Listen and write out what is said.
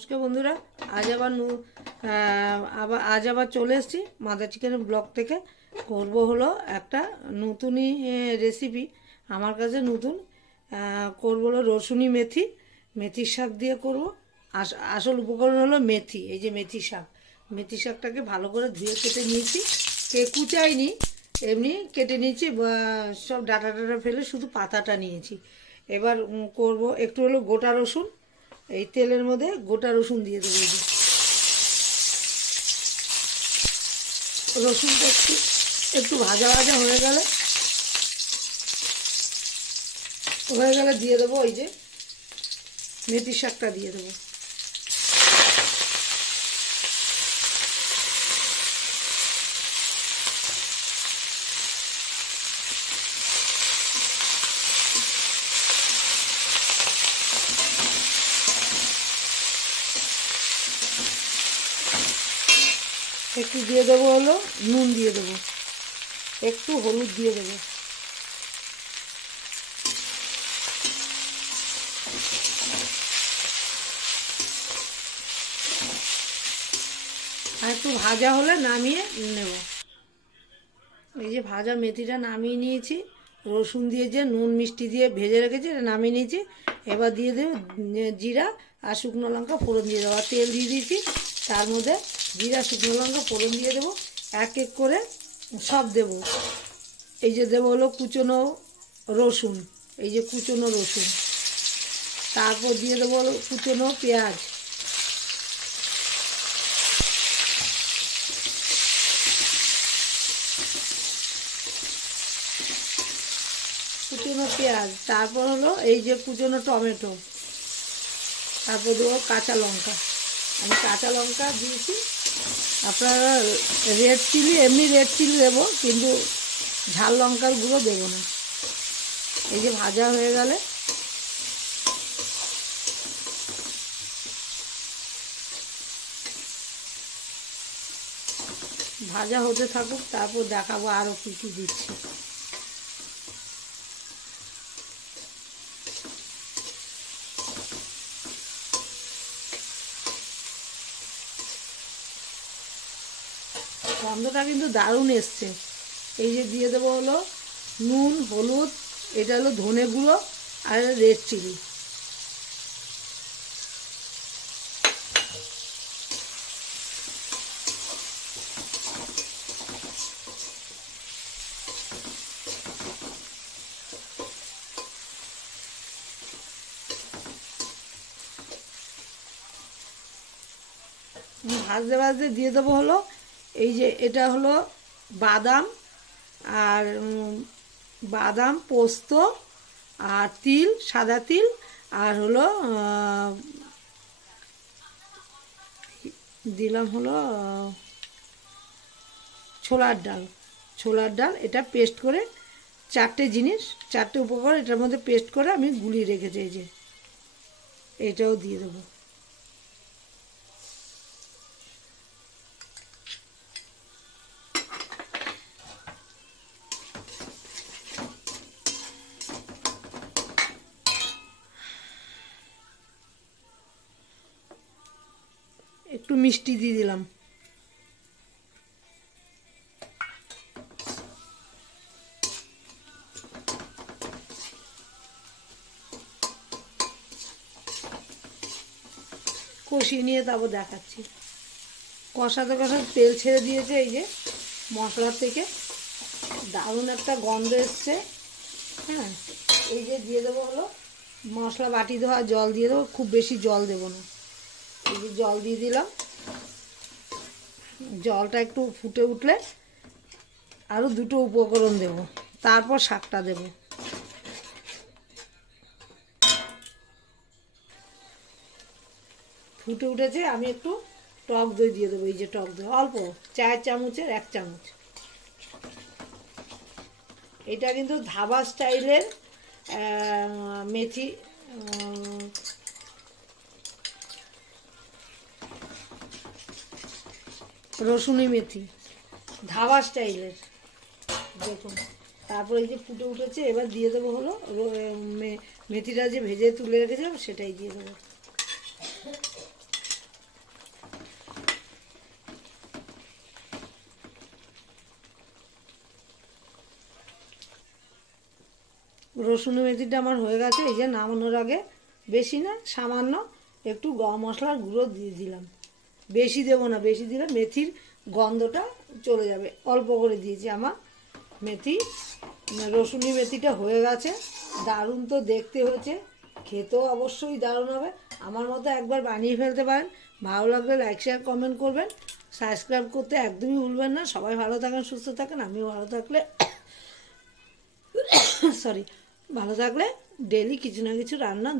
নমস্কার বন্ধুরা, আজ আবার চলে এসেছি মাদার চিকেনের ব্লগ থেকে। করব হলো একটা নতুনই রেসিপি, আমার কাছে নতুন। করব হলো রসুনি মেথির শাক দিয়ে করব। আসল উপকরণ হলো মেথি। এই যে মেথি শাকটাকে ভালো করে ধুয়ে কেটে নিয়েছি, কুচাইনি, এমনি কেটে নিয়েছি, সব ডাটা ফেলে শুধু পাতাটা নিয়েছি। এবার করব একটু হলো গোটা রসুন, এই তেলের মধ্যে গোটা রসুন দিয়ে দেবো। রসুনটা একটু ভাজা হয়ে গেলে দিয়ে দেবো ওই যে মেথি শাকটা দিয়ে দেবো। একটু দিয়ে দেবো হলো নুন, দিয়ে দেবো একটু হলুদ, দিয়ে দেবো আর একটু ভাজা হলে নামিয়ে নেব। এই যে ভাজা মেথিটা নামিয়ে নিয়েছি, রসুন দিয়ে যে নুন মিষ্টি দিয়ে ভেজে রেখেছি এটা নামিয়ে নিয়েছি। এবার দিয়ে দেবো জিরা আর শুকনো লঙ্কা ফোড়ন দিয়ে দেবো, আর তেল দিয়ে দিয়েছি, তার মধ্যে জিরা শুকনো লঙ্কা ফোড়ন দিয়ে দেবো। এক এক করে সব দেবো। এই যে দেবো হলো কুচনো রসুন, এই যে কুচনো রসুন, তারপর দিয়ে দেবো হলো কুচনো পেঁয়াজ, তারপর হলো এই যে কুচনো টমেটো, তারপর দেবো কাঁচা লঙ্কা। আমি কাঁচা লঙ্কা দিয়েছি, আপনারা এমনি রেড চিলি দেবো, কিন্তু ঝাল লঙ্কার গুঁড়ো দেবো না। এই যে ভাজা হয়ে গেলে ভাজা হতে থাকুক, তারপর দেখাবো আরও কী কী দিচ্ছি। গন্ধটা কিন্তু দারুণ এসছে। এই যে দিয়ে দেবো হলো নুন, হলুদ, এটা হলো ধনে গুঁড়ো আর রেড চিলি। ভাজতে দিয়ে দেবো হলো এই যে এটা হলো বাদাম পোস্ত আর তিল, সাদা তিল, আর হলো দিলাম হলো ছোলার ডাল। এটা পেস্ট করে, চারটে উপকরণ এটার মধ্যে পেস্ট করে আমি গুলিয়ে রেখেছি। এই যে এটাও দিয়ে দেবো। একটু মিষ্টি দিয়ে দিলাম। কষিয়ে নিয়ে তারপর দেখাচ্ছি। কষাতে তেল ছেড়ে দিয়েছে, এই যে মশলার থেকে দারুণ একটা গন্ধ এসছে। হ্যাঁ, এই যে দিয়ে দেবো হলো মশলা বাটি দেওয়া জল দিয়ে দেবো, খুব বেশি জল দেবো না। এই যে জল দিয়ে দিলাম, জলটা একটু ফুটে উঠলে আরও দুটো উপকরণ দেব, তারপর শাকটা দেব। ফুটে উঠেছে, আমি একটু টক দই দিয়ে দেবো। এই যে টক দই অল্প, 4 চামচের 1 চামচ। এটা কিন্তু ধাবা স্টাইলের মেথি রসুনি মেথি, ধাবা স্টাইলের, দেখুন। তারপর এই যে ফুটে উঠেছে, এবার দিয়ে দেবো হলো মেথিটা যে ভেজে তুলে রেখেছিলাম সেটাই দিয়ে দেবো। রসুনি মেথিটা আমার হয়ে গেছে। এই যে নামানোর আগে বেশি না, সামান্য একটু গরম মশলার গুঁড়ো দিয়ে দিলাম, বেশি দেবো না, বেশি দিলে মেথির গন্ধটা চলে যাবে। অল্প করে দিয়েছি। আমার মেথি রসুনি মেথিটা হয়ে গেছে। দারুণ তো দেখতে হয়েছে, খেতেও অবশ্যই দারুণ হবে। আমার মতো একবার বানিয়ে ফেলতে পারেন। ভালো লাগলে লাইক শেয়ার কমেন্ট করবেন, সাবস্ক্রাইব করতে একদমই ভুলবেন না। সবাই ভালো থাকেন, সুস্থ থাকেন। আমিও ভালো থাকলে ভালো থাকলে ডেইলি কিছু না কিছু রান্না